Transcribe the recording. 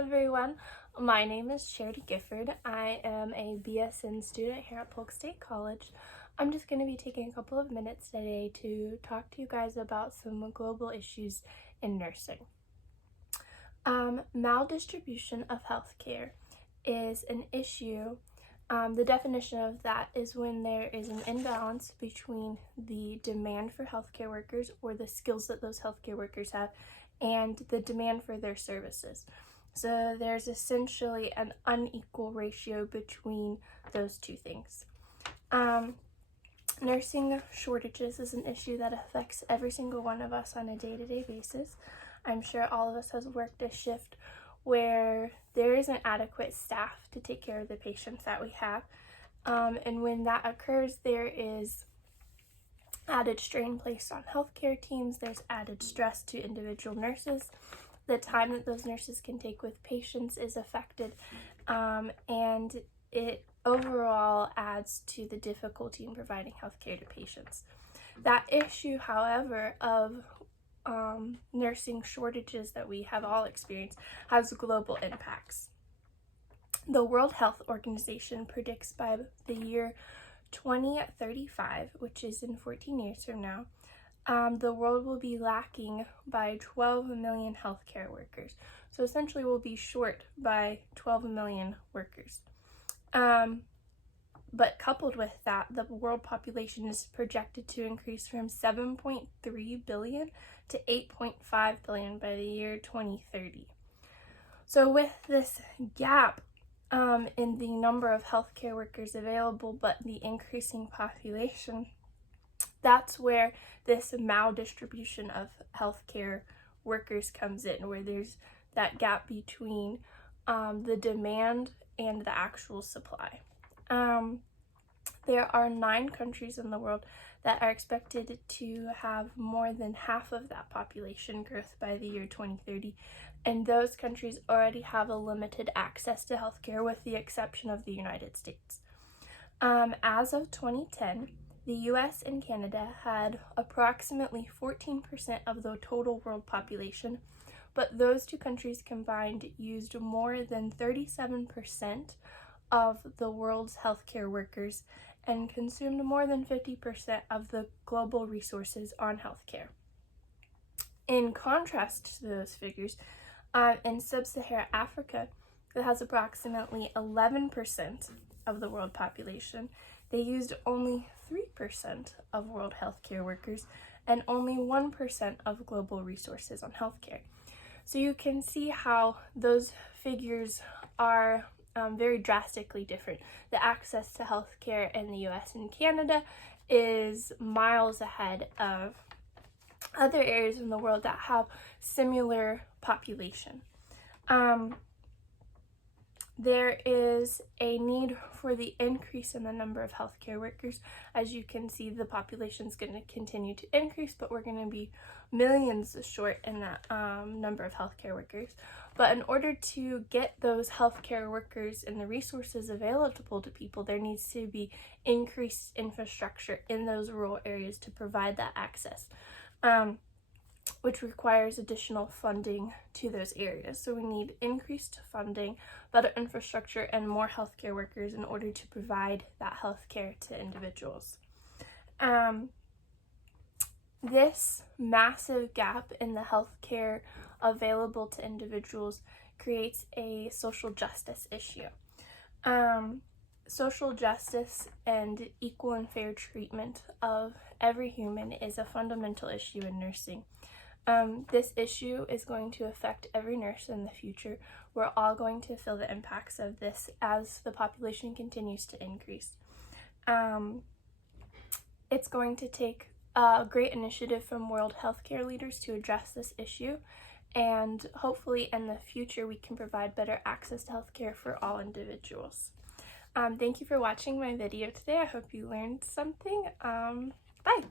everyone, my name is Gifford. I am a BSN student here at Polk State College. I'm just going to be taking a couple of minutes today to talk to you guys about some global issues in nursing. Maldistribution of healthcare is an issue. The definition of that is when there is an imbalance between the demand for healthcare workers, or the skills that those healthcare workers have, and the demand for their services. So there's essentially an unequal ratio between those two things. Nursing shortages is an issue that affects every single one of us on a day-to-day basis. I'm sure all of us has worked a shift where there isn't adequate staff to take care of the patients that we have. And when that occurs, there is added strain placed on healthcare teams. There's added stress to individual nurses. The time that those nurses can take with patients is affected, and it overall adds to the difficulty in providing healthcare to patients. That issue, however, of nursing shortages that we have all experienced has global impacts. The World Health Organization predicts by the year 2035, which is in 14 years from now, the world will be lacking by 12 million healthcare workers. So essentially we'll be short by 12 million workers. But coupled with that, the world population is projected to increase from 7.3 billion to 8.5 billion by the year 2030. So with this gap in the number of healthcare workers available, but the increasing population, that's where this maldistribution of healthcare workers comes in, where there's that gap between the demand and the actual supply. There are 9 countries in the world that are expected to have more than half of that population growth by the year 2030, and those countries already have a limited access to healthcare, with the exception of the United States. As of 2010, the US and Canada had approximately 14% of the total world population, but those two countries combined used more than 37% of the world's healthcare workers and consumed more than 50% of the global resources on healthcare. In contrast to those figures, in sub-Saharan Africa, that has approximately 11% of the world population, they used only 3% of world healthcare workers and only 1% of global resources on healthcare. So you can see how those figures are very drastically different. The access to healthcare in the US and Canada is miles ahead of other areas in the world that have similar population. There is a need for the increase in the number of healthcare workers. As you can see, the population is going to continue to increase, but we're going to be millions short in that number of healthcare workers. But in order to get those healthcare workers and the resources available to people, there needs to be increased infrastructure in those rural areas to provide that access, which requires additional funding to those areas. So we need increased funding, better infrastructure, and more healthcare workers in order to provide that healthcare to individuals. This massive gap in the healthcare available to individuals creates a social justice issue. Social justice and equal and fair treatment of every human is a fundamental issue in nursing. This issue is going to affect every nurse in the future. We're all going to feel the impacts of this as the population continues to increase. It's going to take a great initiative from world healthcare leaders to address this issue, and hopefully in the future we can provide better access to healthcare for all individuals. Thank you for watching my video today. I hope you learned something. Bye!